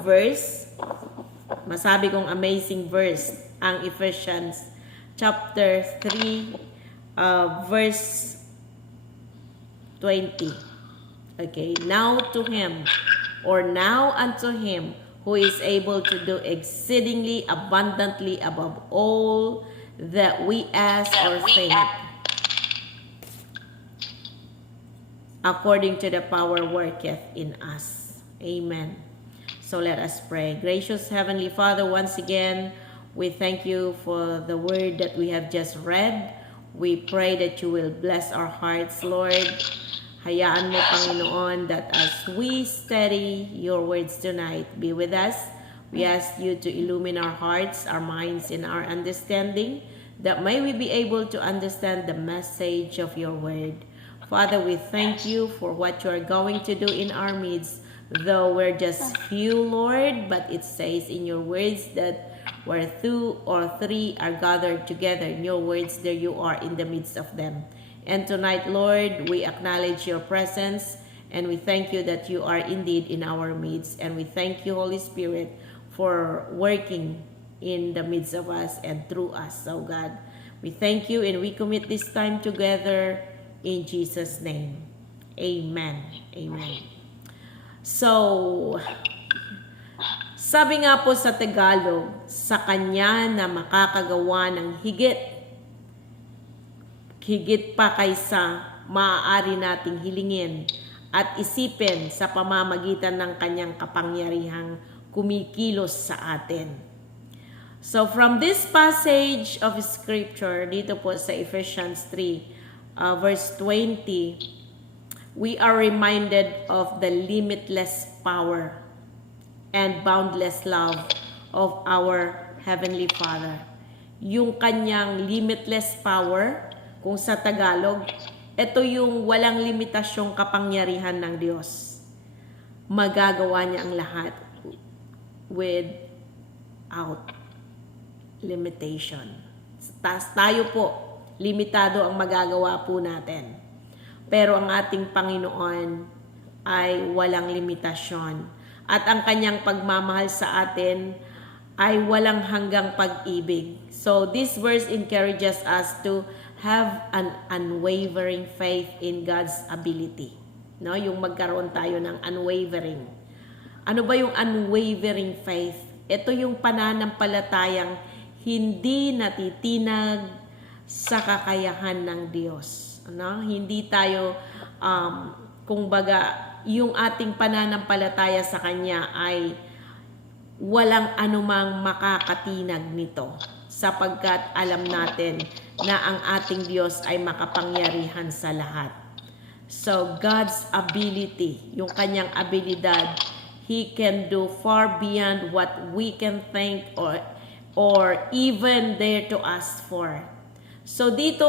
verse. Masabi kong amazing verse ang Ephesians chapter 3 verse 20. Okay, now unto him who is able to do exceedingly abundantly above all that we ask or think, according to the power worketh in us. Amen. So let us pray. Gracious Heavenly Father, once again, we thank you for the word that we have just read. We pray that you will bless our hearts, Lord. Hayaan mo, Panginoon, that as we study your words tonight, be with us. We ask you to illumine our hearts, our minds, and our understanding, that may we be able to understand the message of your word. Father, we thank you for what you are going to do in our midst, though we're just few, Lord, but it says in your words that where 2 or 3 are gathered together in your words, there you are in the midst of them. And tonight, Lord, we acknowledge your presence, and we thank you that you are indeed in our midst. And we thank you, Holy Spirit, for working in the midst of us and through us. So God, we thank you, and we commit this time together in Jesus' name. Amen. Amen. So, sabi nga po sa Tagalog, sa Kanya na makakagawa ng higit pa kaysa maaari nating hilingin at isipin sa pamamagitan ng Kanyang kapangyarihang kumikilos sa atin. So from this passage of Scripture, dito po sa Ephesians 3, verse 20, we are reminded of the limitless power and boundless love of our Heavenly Father. Yung Kanyang limitless power, kung sa Tagalog, ito yung walang limitasyong kapangyarihan ng Diyos. Magagawa niya ang lahat without limitation. Tayo po, limitado ang magagawa po natin. Pero ang ating Panginoon ay walang limitasyon. At ang Kanyang pagmamahal sa atin ay walang hanggang pag-ibig. So this verse encourages us to have an unwavering faith in God's ability. No, yung magkaroon tayo ng unwavering. Ano ba yung unwavering faith? Ito yung pananampalatayang hindi natitinag sa kakayahan ng Diyos. No? Hindi tayo, yung ating pananampalataya sa Kanya ay walang anumang makakatinag nito, sapagkat alam natin na ang ating Diyos ay makapangyarihan sa lahat. So, God's ability, yung Kanyang abilidad, He can do far beyond what we can think or even dare to ask for. So, dito,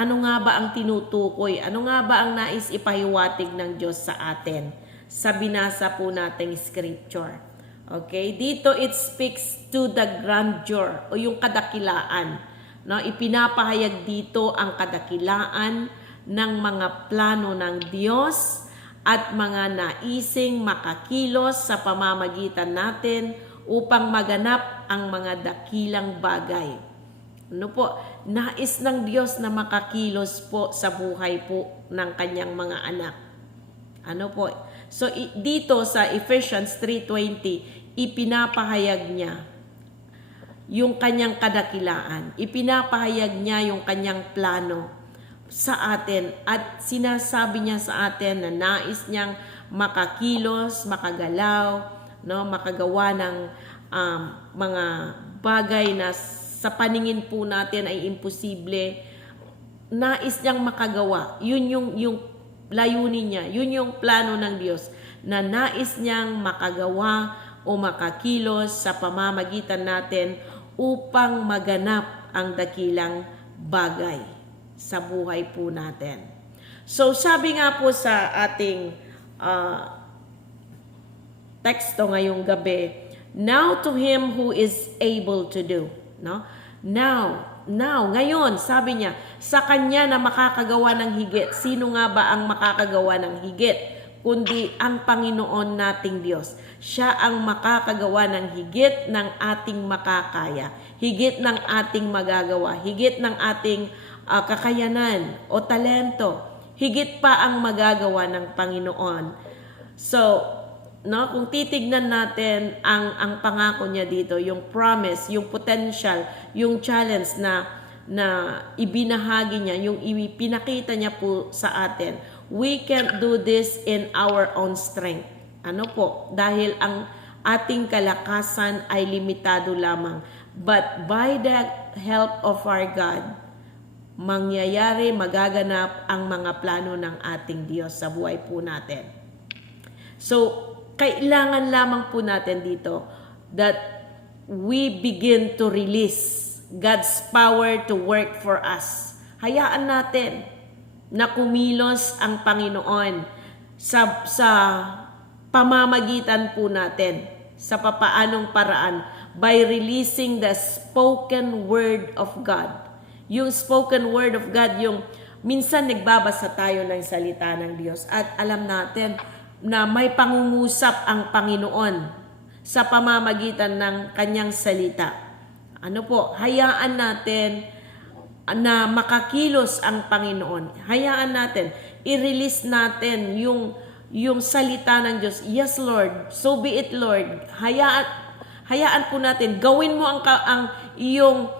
ano nga ba ang tinutukoy? Ano nga ba ang nais ipahiwatig ng Diyos sa atin? Sa binasa po nating Scripture. Okay? Dito, it speaks to the grandeur o yung kadakilaan. No, ipinapahayag dito ang kadakilaan ng mga plano ng Diyos at mga naising makakilos sa pamamagitan natin upang maganap ang mga dakilang bagay. Ano po? Nais ng Diyos na makakilos po sa buhay po ng Kanyang mga anak. Ano po? So dito sa Ephesians 3:20, ipinapahayag niya yung Kanyang kadakilaan. Ipinapahayag niya yung Kanyang plano sa atin at sinasabi niya sa atin na nais niyang makakilos, makagalaw, no, makagawa ng mga bagay na sa paningin po natin ay imposible. Nais niyang makagawa. Yun yung layunin niya. Yun yung plano ng Diyos na nais niyang makagawa o makakilos sa pamamagitan natin upang maganap ang dakilang bagay sa buhay po natin. So, sabi nga po sa ating teksto ngayong gabi, now to Him who is able to do. No? Now, ngayon, sabi niya, sa Kanya na makakagawa ng higit. Sino nga ba ang makakagawa ng higit? kundi ang Panginoon nating Diyos. Siya ang makakagawa ng higit ng ating makakaya, higit ng ating magagawa, higit ng ating kakayanan o talento, higit pa ang magagawa ng Panginoon. So, no, kung titignan natin ang pangako niya dito, yung promise, yung potential, yung challenge na ibinahagi niya, yung ipinakita niya po sa atin, we can't do this in our own strength. Ano po? Dahil ang ating kalakasan ay limitado lamang. But by the help of our God, mangyayari, magaganap ang mga plano ng ating Diyos sa buhay po natin. So, kailangan lamang po natin dito that we begin to release God's power to work for us. Hayaan natin na kumilos ang Panginoon sa pamamagitan po natin sa papaanong paraan by releasing the spoken word of God. Yung spoken word of God, yung minsan nagbabasa tayo ng salita ng Diyos at alam natin na may pangungusap ang Panginoon sa pamamagitan ng kanyang salita. Ano po, hayaan natin na makakilos ang Panginoon. Hayaan natin, i-release natin yung salita ng Diyos. Yes, Lord. So be it, Lord. Hayaan po natin. Gawin mo ang iyong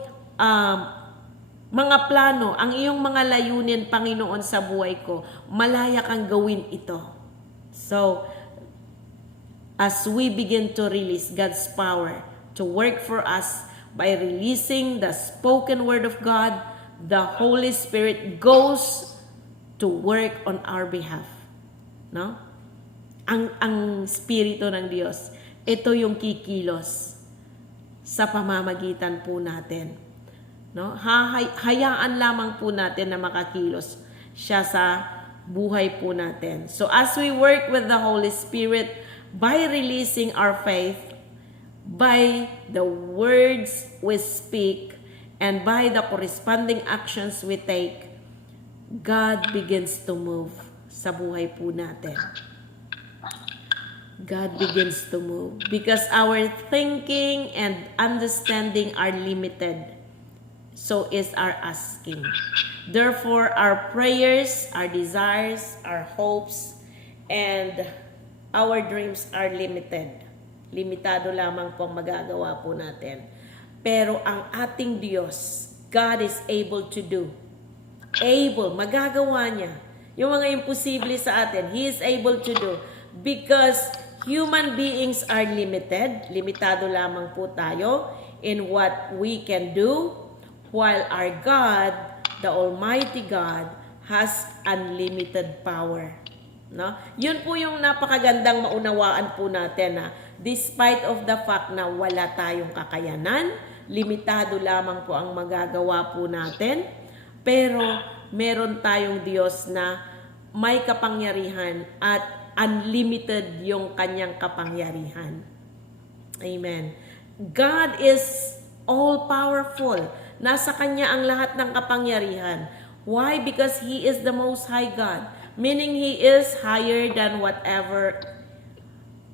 mga plano, ang iyong mga layunin, Panginoon, sa buhay ko. Malaya kang gawin ito. So, as we begin to release God's power to work for us by releasing the spoken word of God, the Holy Spirit goes to work on our behalf. No? Ang Espiritu ng Diyos, ito yung kikilos sa pamamagitan po natin. No? Hayaan lamang po natin na makakilos siya sa buhay po natin. So as we work with the Holy Spirit by releasing our faith, by the words we speak, and by the corresponding actions we take, God begins to move sa buhay po natin. God begins to move because our thinking and understanding are limited. So is our asking. Therefore, our prayers, our desires, our hopes, and our dreams are limited. Limitado lamang po ang magagawa po natin. Pero ang ating Diyos, God is able to do. Able, magagawa niya. Yung mga imposible sa atin, He is able to do. Because human beings are limited. Limitado lamang po tayo in what we can do. While our God, the Almighty God, has unlimited power. No? Yun po yung napakagandang maunawaan po natin na despite of the fact na wala tayong kakayanan, limitado lamang po ang magagawa po natin, pero meron tayong Diyos na may kapangyarihan at unlimited yung kanyang kapangyarihan. Amen. God is all-powerful. Nasa Kanya ang lahat ng kapangyarihan. Why? Because He is the Most High God. Meaning He is higher than whatever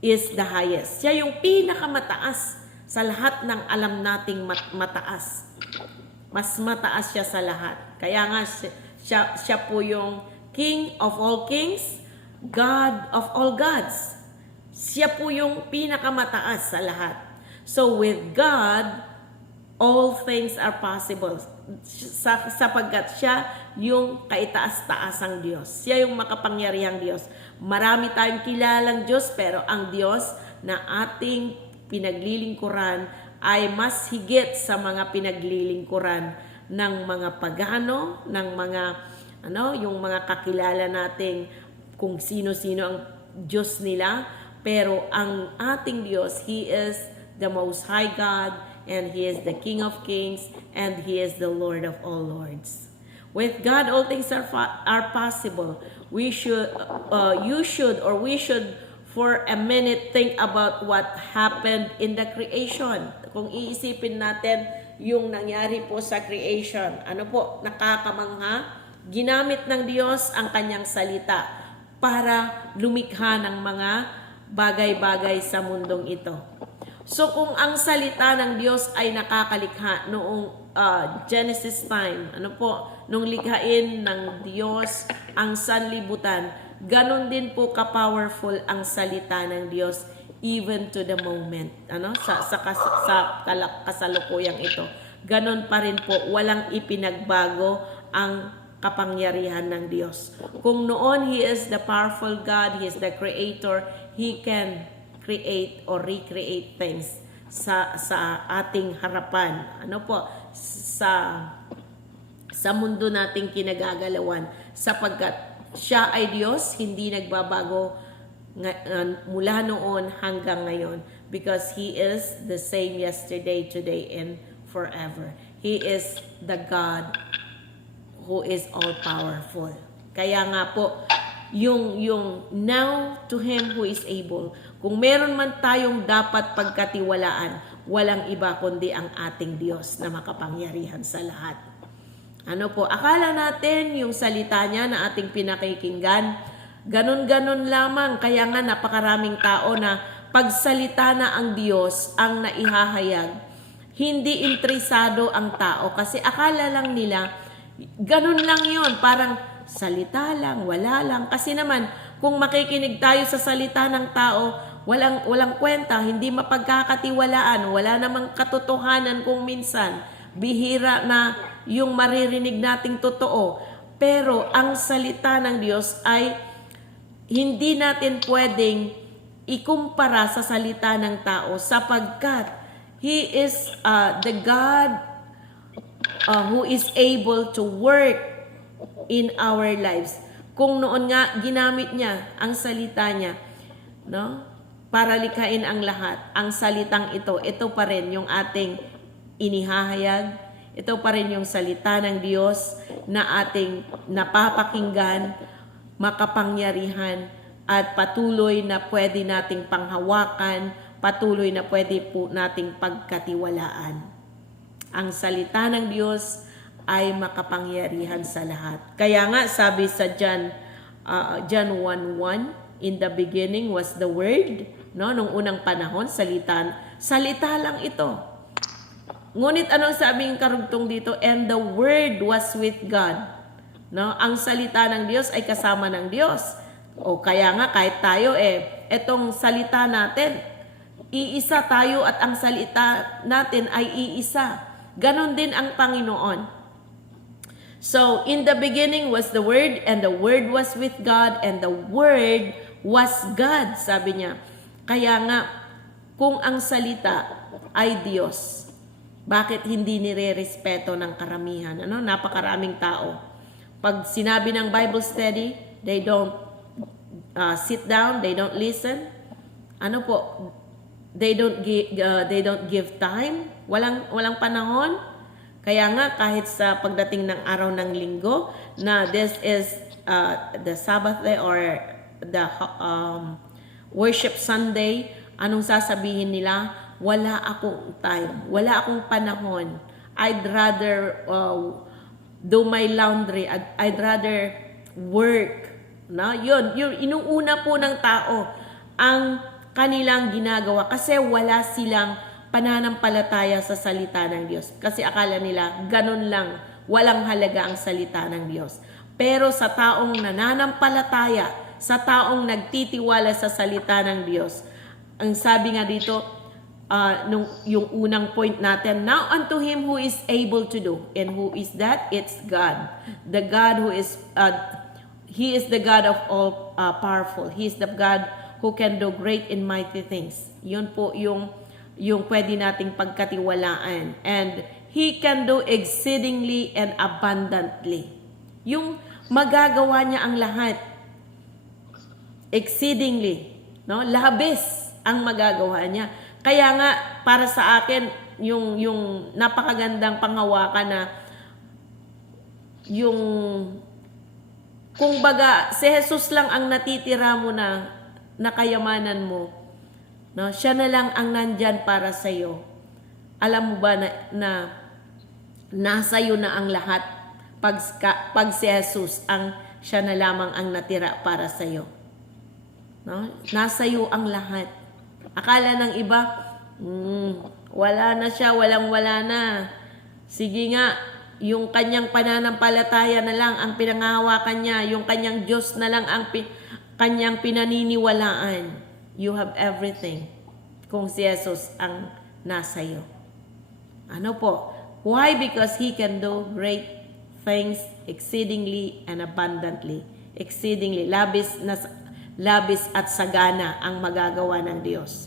is the highest. Siya yung pinakamataas sa lahat ng alam nating mataas. Mas mataas siya sa lahat. Kaya nga siya po yung King of all kings, God of all gods. Siya po yung pinakamataas sa lahat. So with God, all things are possible. Sapagkat siya yung kaitaas-taasang Diyos. Siya yung makapangyarihang Diyos. Marami tayong kilalang Diyos, pero ang Diyos na ating pinaglilingkuran ay mas higit sa mga pinaglilingkuran ng mga pagano, ng mga yung mga kakilala nating kung sino-sino ang Diyos nila. Pero ang ating Diyos, He is the Most High God, and He is the King of Kings, and He is the Lord of all Lords. With God, all things are possible. We should, we should, for a minute, think about what happened in the creation. Kung iisipin natin yung nangyari po sa creation, ano po, nakakamangha, ginamit ng Diyos ang kanyang salita para lumikha ng mga bagay-bagay sa mundong ito. So kung ang salita ng Diyos ay nakakalikha noong Genesis time, nung likhain ng Diyos ang sanlibutan, ganon din po ka-powerful ang salita ng Diyos even to the moment, sa kasalukuyang ito. Ganon pa rin po, walang ipinagbago ang kapangyarihan ng Diyos. Kung noon He is the powerful God, He is the Creator, He can create or recreate things sa ating harapan. Sa mundo nating kinagagalawan, sapagkat Siya ay Diyos, hindi nagbabago mula noon hanggang ngayon, because He is the same yesterday, today, and forever. He is the God who is all-powerful. Kaya nga po, yung now to Him who is able, kung meron man tayong dapat pagkatiwalaan, walang iba kundi ang ating Diyos na makapangyarihan sa lahat. Akala natin yung salita niya na ating pinakikinggan, ganun-ganun lamang. Kaya nga napakaraming tao na pagsalita na ang Diyos ang naihahayag, hindi interesado ang tao kasi akala lang nila, ganun lang yon, parang salita lang, wala lang. Kasi naman, kung makikinig tayo sa salita ng tao, walang kwenta, hindi mapagkakatiwalaan, wala namang katotohanan kung minsan. Bihira na yung maririnig nating totoo. Pero ang salita ng Diyos ay hindi natin pwedeng ikumpara sa salita ng tao sapagkat He is the God who is able to work in our lives. Kung noon nga ginamit niya ang salita niya, para likhain ang lahat, ang salitang ito pa rin yung ating inihahayag, ito pa rin yung salita ng Diyos na ating napapakinggan, makapangyarihan, at patuloy na pwede nating panghawakan, patuloy na pwede po nating pagkatiwalaan. Ang salita ng Diyos ay makapangyarihan sa lahat. Kaya nga sabi sa John 1:1, in the beginning was the Word. Nung unang panahon, salita lang ito. Ngunit anong sabi ng karugtong dito? And the Word was with God. Ang salita ng Diyos ay kasama ng Diyos. O kaya nga kahit tayo etong salita natin, iisa tayo at ang salita natin ay iisa. Ganon din ang Panginoon. So, in the beginning was the Word, and the Word was with God, and the Word was God, sabi niya. Kaya nga, kung ang salita ay Diyos, bakit hindi nire-respeto ng karamihan? Napakaraming tao. Pag sinabi ng Bible study, they don't sit down, they don't listen. They don't give time, walang panahon. Kaya nga kahit sa pagdating ng araw ng linggo na this is the Sabbath day or the worship Sunday, anong sasabihin nila? Wala akong time, wala akong panahon. I'd rather do my laundry, I'd rather work. Yun inuuna po ng tao ang kanilang ginagawa kasi wala silang pananampalataya sa salita ng Diyos. Kasi akala nila, ganun lang, walang halaga ang salita ng Diyos. Pero sa taong nananampalataya, sa taong nagtitiwala sa salita ng Diyos, ang sabi nga dito, yung unang point natin, now unto Him who is able to do. And who is that? It's God. The God who is, He is the God of all powerful. He is the God who can do great and mighty things. Yun po yung pwede nating pagkatiwalaan. And He can do exceedingly and abundantly. Yung magagawa niya ang lahat. Exceedingly. Labis ang magagawa niya. Kaya nga, para sa akin, yung napakagandang panghawakan na yung kung baga, si Jesus lang ang natitira mo na kayamanan mo, siya na lang ang nandyan para sa iyo. Alam mo ba na nasa iyo na ang lahat pag si Jesus ang siya na lamang ang natira para sa iyo. No? Nasa iyo ang lahat. Akala ng iba, wala na siya, walang-wala na. Sige nga, yung kanyang pananampalataya na lang ang pinangahawakan niya, yung kanyang Diyos na lang ang kanyang pinaniniwalaan. You have everything kung si Jesus ang nasa iyo. Ano po? Why? Because He can do great things exceedingly and abundantly. Exceedingly, labis at sagana ang magagawa ng Diyos.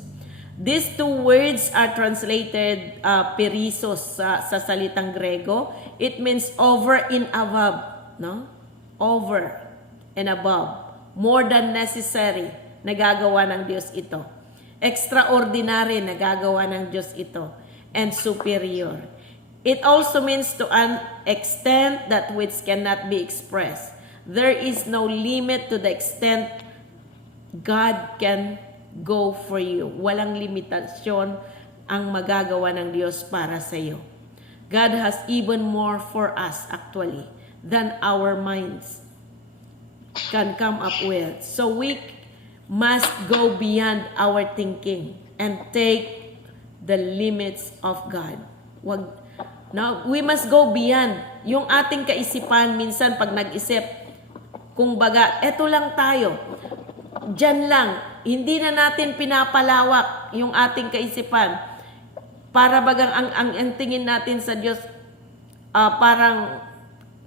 These two words are translated perisos sa salitang Grego. It means over and above, no? Over and above. More than necessary, nagagawa ng Diyos ito. Extraordinary, nagagawa ng Diyos ito. And superior. It also means to an extent that which cannot be expressed. There is no limit to the extent God can go for you. Walang limitasyon ang magagawa ng Diyos para sa iyo. God has even more for us actually than our minds can come up with. So we must go beyond our thinking and take the limits of God. We must go beyond yung ating kaisipan. Minsan pag nag-isip, kung baga, eto lang tayo. Diyan lang. Hindi na natin pinapalawak yung ating kaisipan. Para bagang ang tingin natin sa Diyos, parang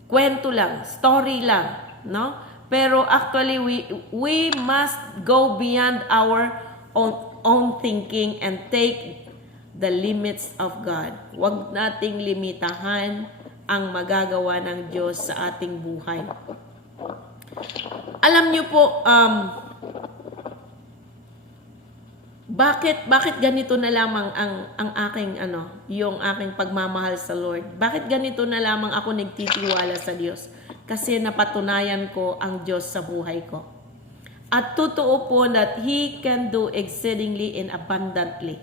kwento lang, story lang, no? Pero actually, we must go beyond our own thinking and take the limits of God. Huwag nating limitahan ang magagawa ng Diyos sa ating buhay. Alam niyo po, bakit ganito na lamang ang aking yung aking pagmamahal sa Lord? Bakit ganito na lamang ako nagtitiwala sa Diyos? Kasi napatunayan ko ang Diyos sa buhay ko. At totoo po that He can do exceedingly and abundantly.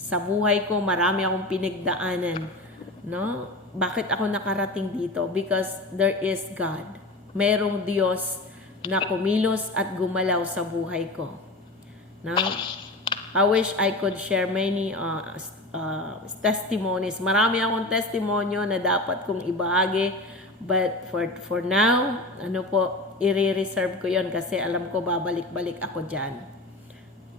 Sa buhay ko, marami akong pinagdaanan. No? Bakit ako nakarating dito? Because there is God. Merong Diyos na kumilos at gumalaw sa buhay ko. No? I wish I could share many testimonies. Marami akong testimonyo na dapat kong ibahagi. But for now, i-reserve ko yon kasi alam ko babalik-balik ako dyan.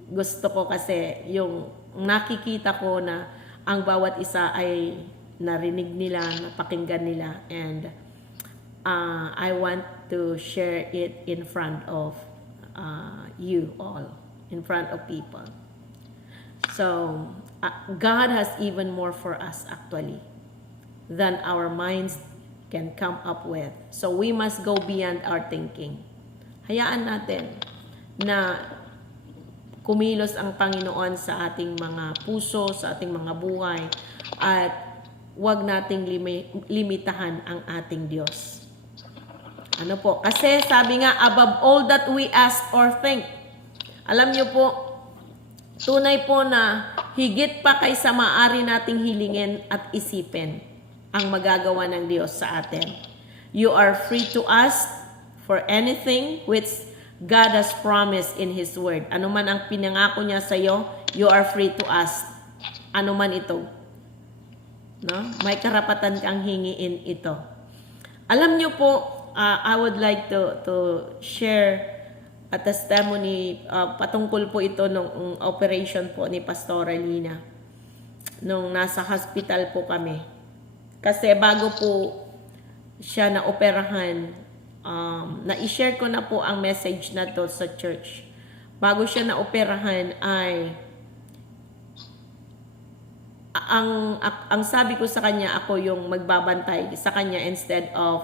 Gusto ko kasi yung nakikita ko na ang bawat isa ay narinig nila, napakinggan nila, and I want to share it in front of you all, in front of people. So, God has even more for us actually than our minds can come up with. So, we must go beyond our thinking. Hayaan natin na kumilos ang Panginoon sa ating mga puso, sa ating mga buhay, at huwag nating limitahan ang ating Diyos. Ano po? Kasi sabi nga, above all that we ask or think. Alam niyo po, tunay po na higit pa kaysa maaari nating hilingin at isipin ang magagawa ng Diyos sa atin. You are free to ask for anything which God has promised in His Word. Ano man ang pinangako niya sa iyo, you are free to ask. Ano man ito. No? May karapatan kang hingiin ito. Alam niyo po, I would like to share a testimony patungkol po ito nung operation po ni Pastora Lina. Nung nasa hospital po kami. Kasi bago po siya na-operahan, na-share ko na po ang message na to sa church. Bago siya na-operahan ay ang sabi ko sa kanya, ako yung magbabantay sa kanya instead of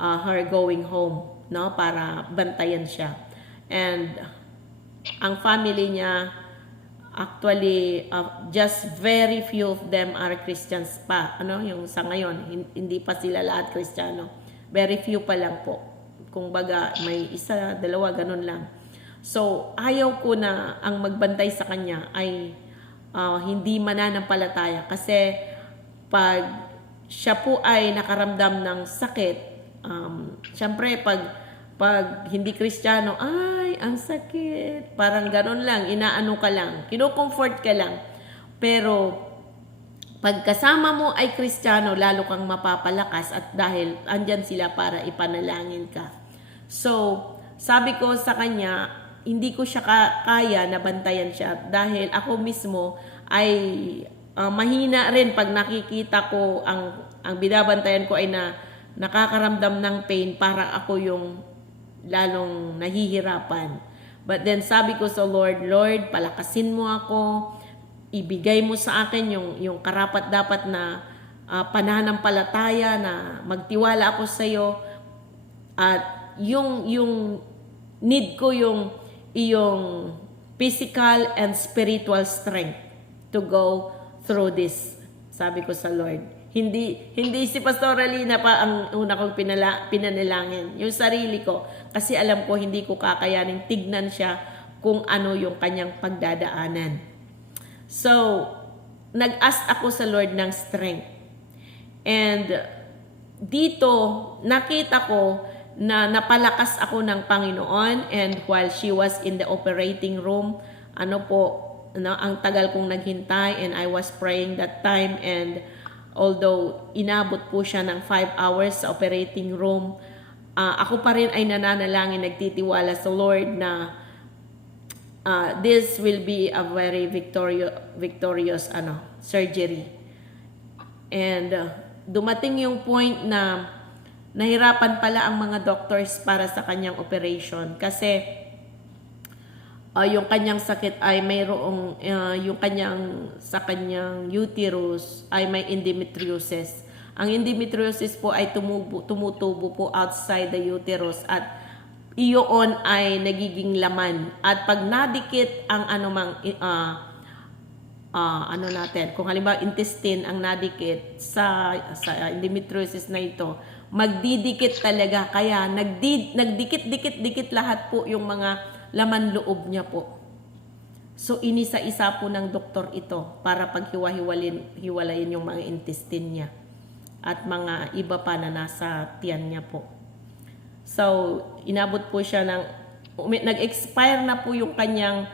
her going home, no, para bantayan siya. And ang family niya, actually, just very few of them are Christians pa. Yung sa ngayon, hindi pa sila lahat Kristiyano. Very few pa lang po. Kung baga, may isa, dalawa, ganun lang. So, ayaw ko na ang magbantay sa kanya ay hindi mananampalataya. Kasi, pag siya po ay nakaramdam ng sakit, syempre, pag Pag hindi Kristiyano, ay, ang sakit. Parang ganon lang, inaano ka lang, kino-comfort ka lang. Pero, pag kasama mo ay Kristiyano, lalo kang mapapalakas at dahil andyan sila para ipanalangin ka. So, sabi ko sa kanya, hindi ko siya kaya na bantayan siya dahil ako mismo ay mahina rin pag nakikita ko ang binabantayan ko ay nakakaramdam ng pain, para ako yung lalong nahihirapan. But then sabi ko sa Lord, Lord, palakasin mo ako, ibigay mo sa akin yung karapat dapat na pananampalataya, na magtiwala ako sa iyo, at yung need ko yung physical and spiritual strength to go through this. Sabi ko sa Lord. Hindi si Pastor Alina pa ang una kong pinanalangin. Yung sarili ko. Kasi alam ko hindi ko kakayanin tignan siya kung ano yung kanyang pagdadaanan. So, nag-ask ako sa Lord ng strength. And dito, nakita ko na napalakas ako ng Panginoon, and while she was in the operating room, ang tagal kong naghintay, and I was praying that time, and although inabot po siya ng 5 hours sa operating room, ako pa rin ay nananalangin, nagtitiwala sa Lord na this will be a very victorious surgery. And dumating yung point na nahirapan pala ang mga doctors para sa kanyang operation kasi yung kanyang sakit ay mayroong sa kanyang uterus ay may endometriosis. Ang endometriosis po ay tumutubo po outside the uterus, at iyon ay nagiging laman. At pag nadikit ang kung halimbawa intestine ang nadikit sa endometriosis na ito, magdidikit talaga, kaya nagdikit-dikit lahat po yung mga laman loob niya po. So inisa-isa po ng doktor ito para paghiwalayin yung mga intestine niya at mga iba pa na nasa tiyan niya po. So inabot po siya nag-expire na po yung kanyang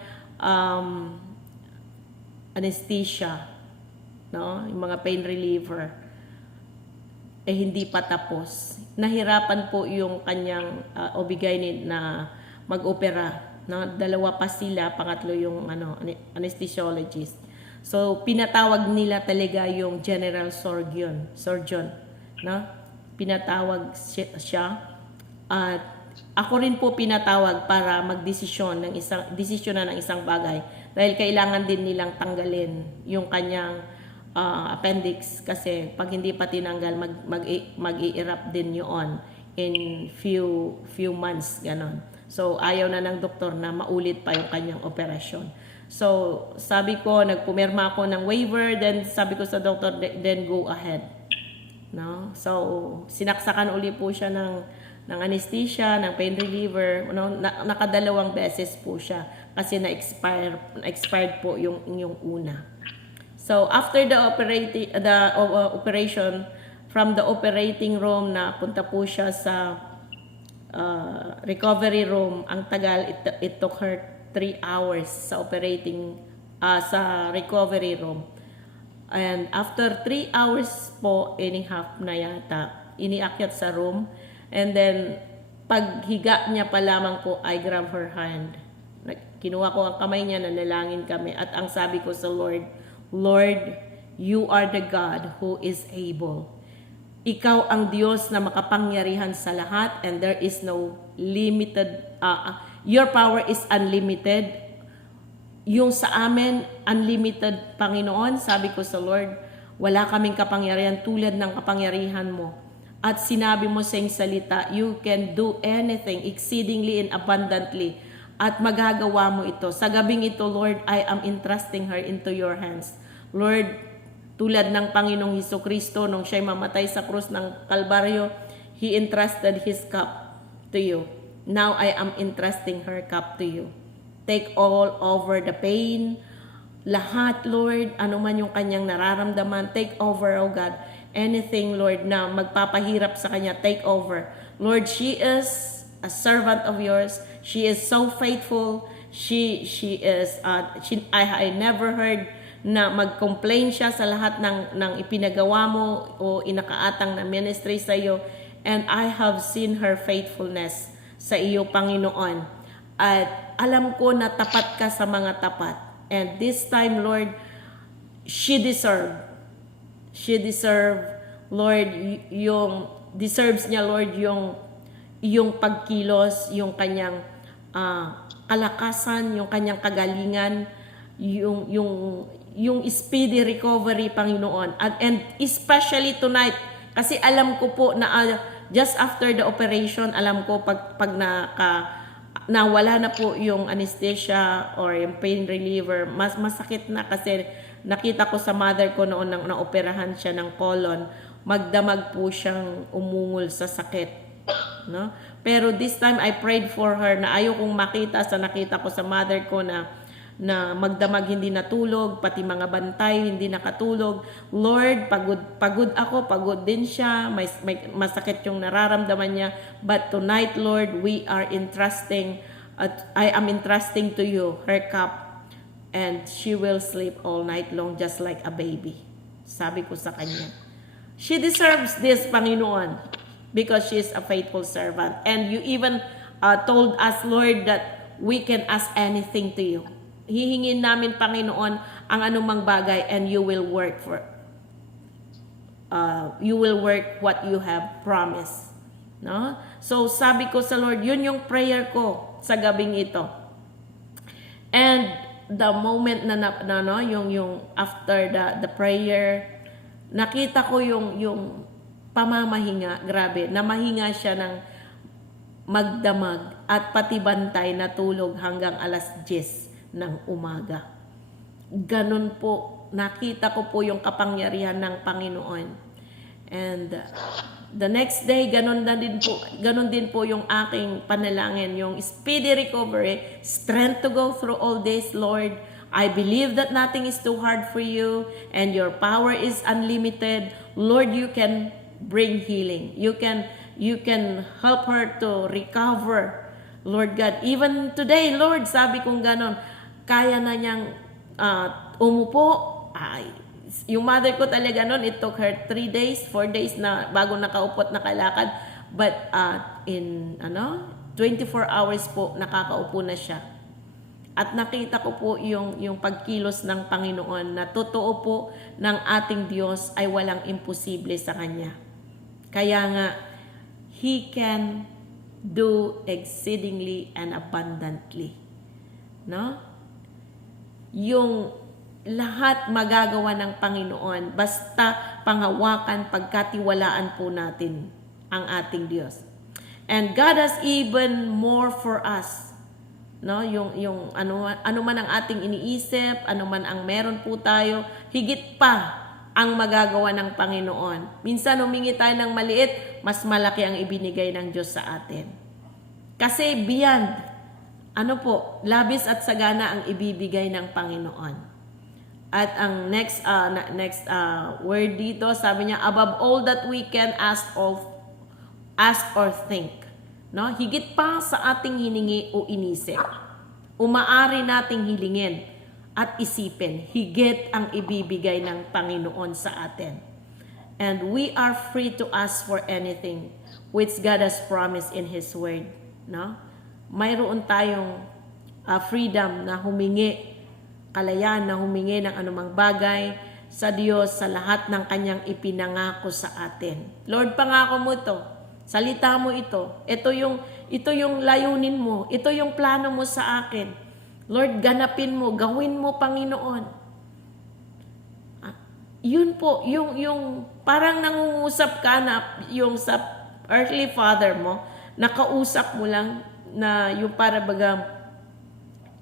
anesthesia, no? Yung mga pain reliever. Hindi pa tapos. Nahirapan po yung kanyang OB-GYN na mag-opera, no? 2 pa sila, pangatlo yung anesthesiologist. So pinatawag nila talaga yung general surgeon, no? Pinatawag siya, at ako rin po pinatawag para magdesisyon ng isang bagay, dahil kailangan din nilang tanggalin yung kanyang appendix, kasi pag hindi pa tinanggal mag-i-erupt din yun in few months, ganon. So ayaw na ng doktor na maulit pa yung kanyang operasyon. So sabi ko, nagpumirma ako ng waiver, then sabi ko sa doktor, then go ahead, no? So sinaksakan uli po siya ng anesthesia, ng pain reliever, no? Nakadalawang beses po siya kasi na-expired po yung una. So after the operation, from the operating room, na punta po siya sa recovery room. Ang tagal, it took her 3 hours sa sa recovery room. And after 3 hours po, half na yata, iniakyat sa room. And then paghiga niya pa lamang po, I grab her hand. Kinuha ko ang kamay niya, nanalangin kami, at ang sabi ko sa Lord, Lord, you are the God who is able. Ikaw ang Diyos na makapangyarihan sa lahat, and there is no limited, your power is unlimited. Yung sa amin, unlimited, Panginoon. Sabi ko sa Lord, wala kaming kapangyarihan tulad ng kapangyarihan mo. At sinabi mo sa iyong salita, you can do anything exceedingly and abundantly, at magagawa mo ito. Sa gabing ito, Lord, I am entrusting her into your hands. Lord, tulad ng Panginoong Hesukristo, nung siya'y mamatay sa krus ng Kalbaryo, He entrusted His cup to you. Now I am entrusting her cup to you. Take all over the pain, lahat, Lord, ano man yung kanyang nararamdaman, take over, oh God. Anything, Lord, na magpapahirap sa kanya, take over. Lord, she is a servant of yours. She is so faithful. I never heard na mag-complain siya sa lahat ng ipinagawa mo o inakaatang na ministry sa iyo. And I have seen her faithfulness sa iyo, Panginoon. At alam ko na tapat ka sa mga tapat. And this time, Lord, she deserved, Lord, deserves niya, Lord, yung pagkilos, yung kanyang kalakasan, yung kanyang kagalingan, yung speedy recovery, Panginoon. And especially tonight, kasi alam ko po na just after the operation, alam ko pag nawala na po yung anesthesia or yung pain reliever, mas masakit na kasi nakita ko sa mother ko noon nang naoperahan siya ng colon, magdamag po siyang umungol sa sakit, no? Pero this time I prayed for her na ayaw kong makita sa nakita ko sa mother ko na magdamag, hindi natulog, pati mga bantay hindi nakatulog. Lord, pagod ako, pagod din siya, may masakit yung nararamdaman niya. But tonight, Lord, I am entrusting to you her cup, and she will sleep all night long just like a baby. Sabi ko sa kanya, she deserves this, Panginoon, because she is a faithful servant. And you even told us, Lord, that we can ask anything to you. Hihingin namin, Panginoon, ang anumang bagay, and you will work what you have promised. No? So sabi ko sa Lord, yun yung prayer ko sa gabing ito. And the moment yung after the prayer, nakita ko yung pamamahinga, grabe, namahinga siya ng magdamag at pati bantay na tulog hanggang alas 10 ng umaga. Ganun po, nakita ko po yung kapangyarihan ng Panginoon. And the next day, ganun din po yung aking panalangin, yung speedy recovery, strength to go through all this, Lord. I believe that nothing is too hard for you and your power is unlimited. Lord, you can bring healing. You can help her to recover. Lord God, even today, Lord, sabi kong ganon, kaya na niyang umupo. Yung mother ko talaga noon, it took her 3 days, 4 days na bago nakaupot nakalakad. But in 24 hours po, nakakaupo na siya. At nakita ko po yung pagkilos ng Panginoon na totoo po ng ating Diyos ay walang imposible sa Kanya. Kaya nga, He can do exceedingly and abundantly. No? Yung lahat magagawa ng Panginoon basta panghawakan, pagkatiwalaan po natin ang ating Diyos. And God has even more for us. No, yung ano man ang ating iniisip, ano man ang meron po tayo, higit pa ang magagawa ng Panginoon. Minsan humingi tayo ng maliit, mas malaki ang ibinigay ng Diyos sa atin. Kasi beyond, labis at sagana ang ibibigay ng Panginoon. At ang next word dito, sabi niya, above all that we can ask or think. No? Higit pa sa ating hiningi o inisip. Umaari nating hilingin at isipin, higit ang ibibigay ng Panginoon sa atin. And we are free to ask for anything which God has promised in His Word. No? Mayroon tayong freedom na humingi, kalayaan na humingi ng anumang bagay sa Diyos sa lahat ng Kanyang ipinangako sa atin. Lord, pangako mo ito. Salita mo ito. Ito yung layunin mo. Ito yung plano mo sa akin. Lord, ganapin mo, gawin mo, Panginoon. Yun po, yung parang nangungusap ka na yung sa earthly father mo, nakausap mo lang na yung para baga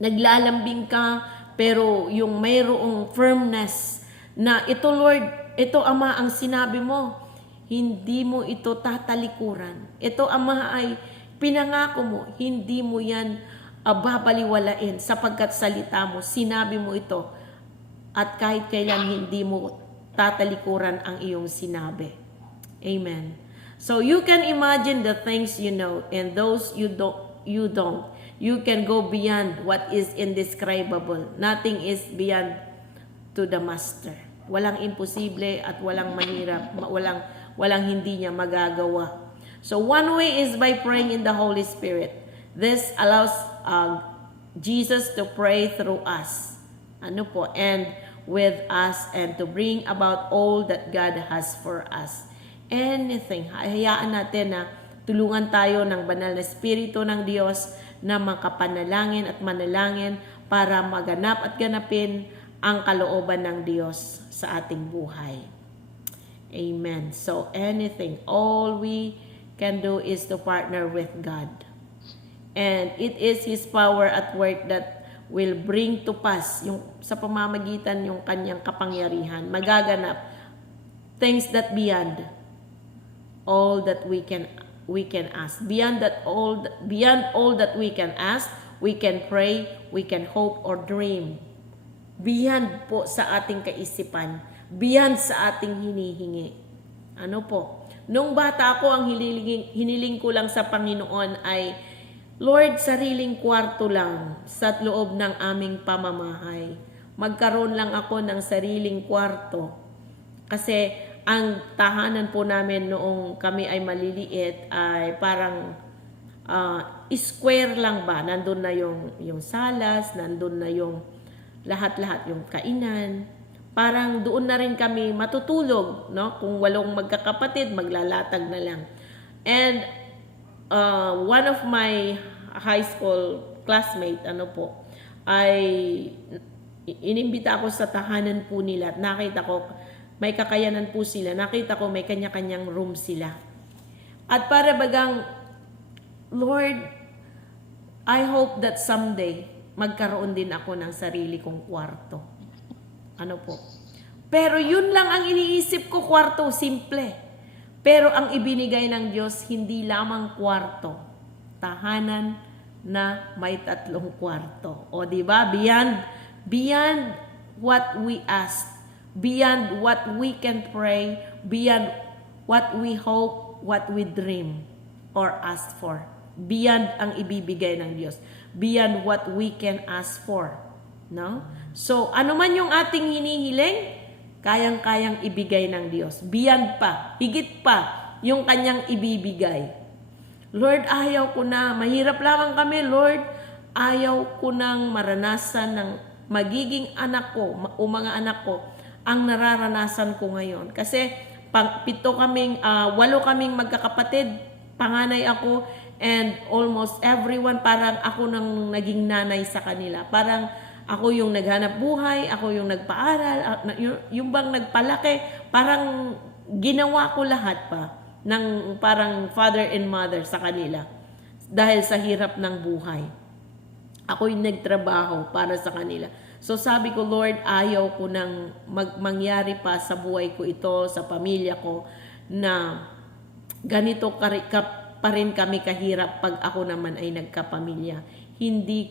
naglalambing ka, pero yung mayroong firmness na ito, Lord, ito Ama ang sinabi mo, hindi mo ito tatalikuran. Ito Ama ay pinangako mo, hindi mo yan babaliwalain sapagkat salita mo, sinabi mo ito at kahit kailan hindi mo tatalikuran ang iyong sinabi. Amen. So you can imagine the things you know and those you don't. You can go beyond what is indescribable. Nothing is beyond to the Master. Walang imposible at walang mahirap, walang hindi niya magagawa. So one way is by praying in the Holy Spirit. This allows Jesus to pray through us. And with us and to bring about all that God has for us. Anything. Hayaan natin na tulungan tayo ng banal na Espiritu ng Diyos na makapanalangin at manalangin para maganap at ganapin ang kalooban ng Diyos sa ating buhay. Amen. So anything, all we can do is to partner with God. And it is His power at work that will bring to pass yung sa pamamagitan yung kanyang kapangyarihan, magaganap things that beyond all that we can ask. Beyond all that we can ask, we can pray, we can hope or dream. Beyond po sa ating kaisipan, beyond sa ating hinihingi. Nung bata ako, ang hiniling ko lang sa Panginoon ay, Lord, sariling kwarto lang sa loob ng aming pamamahay. Magkaroon lang ako ng sariling kwarto. Kasi ang tahanan po namin noong kami ay maliliit ay parang square lang ba. Nandun na yung salas, nandun na yung lahat-lahat, yung kainan. Parang doon na rin kami matutulog, no? Kung 8 magkakapatid, maglalatag na lang. And one of my high school classmate, ay inimbita ako sa tahanan po nila at nakita ko, may kakayanan po sila. Nakita ko may kanya-kanyang room sila. At para bagang, Lord, I hope that someday, magkaroon din ako ng sarili kong kwarto. Pero yun lang ang iniisip ko, kwarto, simple. Pero ang ibinigay ng Diyos, hindi lamang kwarto, tahanan na may 3 kwarto. O diba? Beyond what we ask, beyond what we can pray, beyond what we hope, what we dream or ask for. Beyond ang ibibigay ng Diyos. Beyond what we can ask for. No? So, ano man yung ating hinihiling, kayang-kayang ibigay ng Diyos. Beyond pa, higit pa yung kanyang ibibigay. Lord, ayaw ko na, mahirap lamang kami, Lord, ayaw ko nang maranasan ng magiging anak ko o mga anak ko ang nararanasan ko ngayon. Kasi 8 kaming magkakapatid, panganay ako, and almost everyone, parang ako nang naging nanay sa kanila. Parang ako yung naghanap buhay, ako yung nagpaaral, yung bang nagpalaki, parang ginawa ko lahat pa ng parang father and mother sa kanila dahil sa hirap ng buhay. Ako yung nagtrabaho para sa kanila. So sabi ko, Lord, ayaw ko nang mangyari pa sa buhay ko ito, sa pamilya ko, na ganito pa rin kami kahirap pag ako naman ay nagkapamilya. Hindi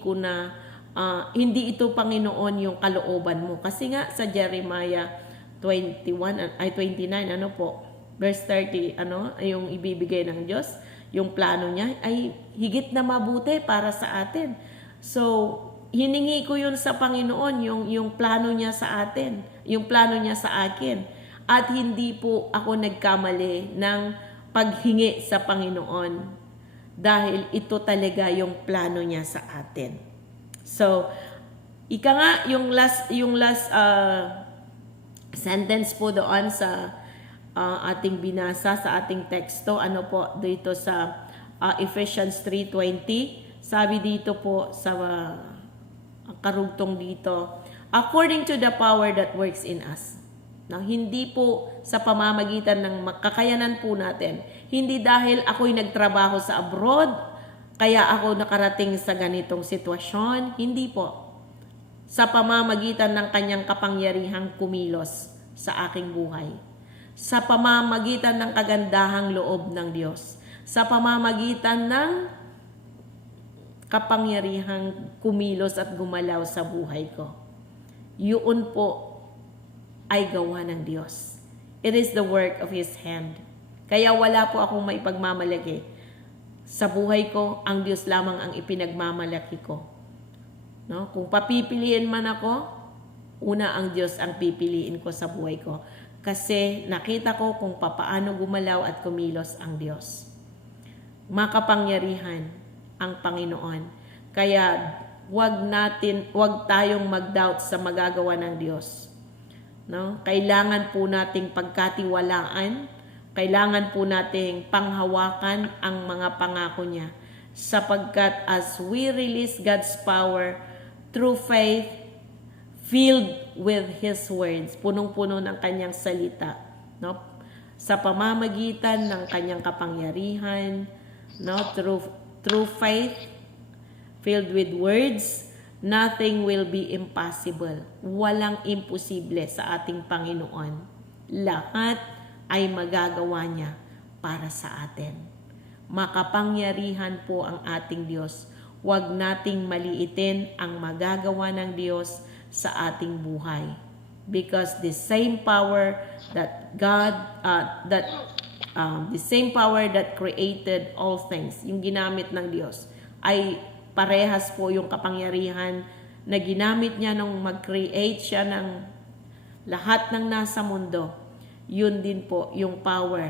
ito, Panginoon, yung kalooban mo. Kasi nga sa Jeremiah 29, verse 30, yung ibibigay ng Diyos, yung plano niya ay higit na mabuti para sa atin. So, hiningi ko yun sa Panginoon, yung plano niya sa atin, yung plano niya sa akin. At hindi po ako nagkamali ng paghingi sa Panginoon dahil ito talaga yung plano niya sa atin. So, ika nga, yung last sentence po doon sa ating binasa, sa ating teksto, dito sa Ephesians 3:20, sabi dito po sa karugtong dito, according to the power that works in us. Now, hindi po sa pamamagitan ng kakayanan po natin. Hindi dahil ako'y nagtrabaho sa abroad, kaya ako nakarating sa ganitong sitwasyon. Hindi po. Sa pamamagitan ng kanyang kapangyarihang kumilos sa aking buhay. Sa pamamagitan ng kagandahang loob ng Diyos. Sa pamamagitan ng kapangyarihang kumilos at gumalaw sa buhay ko. Yun po ay gawa ng Diyos. It is the work of His hand. Kaya wala po akong maipagmamalaki. Sa buhay ko, ang Diyos lamang ang ipinagmamalaki ko. No? Kung papipiliin man ako, una ang Diyos ang pipiliin ko sa buhay ko. Kasi nakita ko kung papaano gumalaw at kumilos ang Diyos. Makapangyarihan ang Panginoon. Kaya wag tayong mag-doubt sa magagawa ng Diyos. No? Kailangan po nating pagkatiwalaan, kailangan po nating panghawakan ang mga pangako niya. Sapagkat as we release God's power through faith, filled with His words, punong-puno ng kanyang salita, no? Sa pamamagitan ng kanyang kapangyarihan, no? Through faith, filled with words, nothing will be impossible. Walang imposible sa ating Panginoon. Lahat ay magagawa niya para sa atin. Makapangyarihan po ang ating Diyos. Huwag nating maliitin ang magagawa ng Diyos sa ating buhay. Because the same power that the same power that created all things, yung ginamit ng Diyos, ay parehas po yung kapangyarihan na ginamit niya nung mag-create siya ng lahat ng nasa mundo. Yun din po yung power,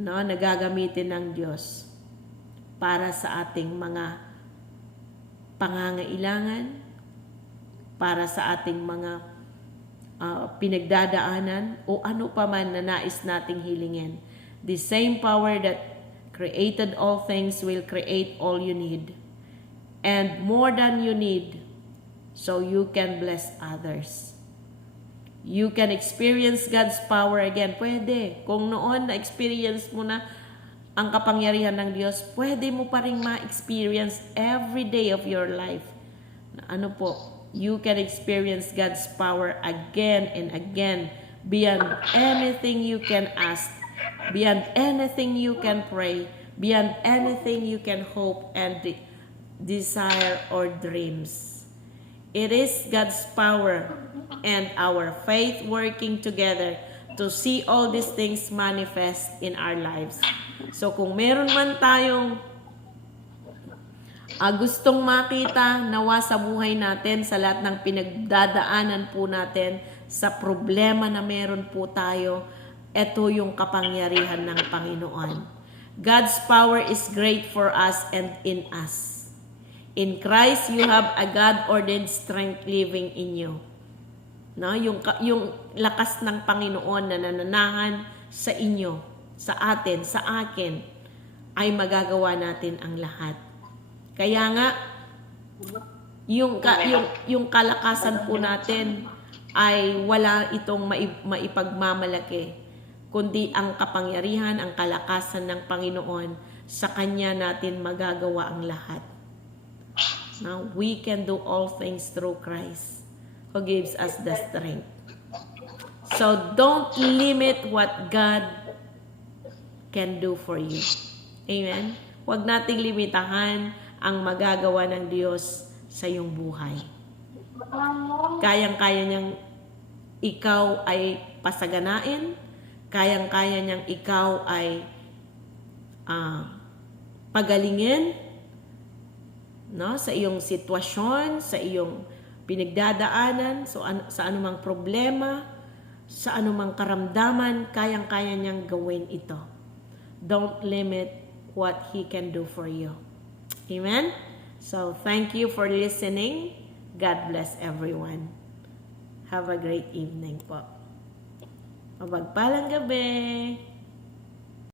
no, na gagamitin ng Diyos para sa ating mga pangangailangan, para sa ating mga pinagdadaanan o ano pa man na nais nating hilingin. The same power that created all things will create all you need. And more than you need, so you can bless others. You can experience God's power again. Pwede. Kung noon na-experience mo na ang kapangyarihan ng Diyos, pwede mo pa rin ma-experience every day of your life. Ano po? You can experience God's power again and again beyond anything you can ask, beyond anything you can pray, beyond anything you can hope and desire or dreams. It is God's power and our faith working together to see all these things manifest in our lives. So kung meron man tayong gustong makita nawa sa buhay natin, sa lahat ng pinagdadaanan po natin, sa problema na meron po tayo, ito yung kapangyarihan ng Panginoon. God's power is great for us and in us. In Christ, you have a God-ordained strength living in you. No? Yung lakas ng Panginoon na nananahan sa inyo, sa atin, sa akin, ay magagawa natin ang lahat. Kaya nga, yung kalakasan po natin ay wala itong maipagmamalaki, kundi ang kapangyarihan, ang kalakasan ng Panginoon, sa Kanya natin magagawa ang lahat. Now, we can do all things through Christ who gives us the strength. So, don't limit what God can do for you. Amen? Huwag nating limitahan ang magagawa ng Diyos sa iyong buhay. Kayang-kaya niyang ikaw ay pasaganain, kayang-kaya niyang ikaw ay pagalingin, no, sa iyong sitwasyon, sa iyong pinagdadaanan, so sa anumang problema, sa anumang karamdaman, kayang-kaya niyang gawin ito. Don't limit what He can do for you. Amen? So, thank you for listening. God bless everyone. Have a great evening po. Mapagpalang gabi.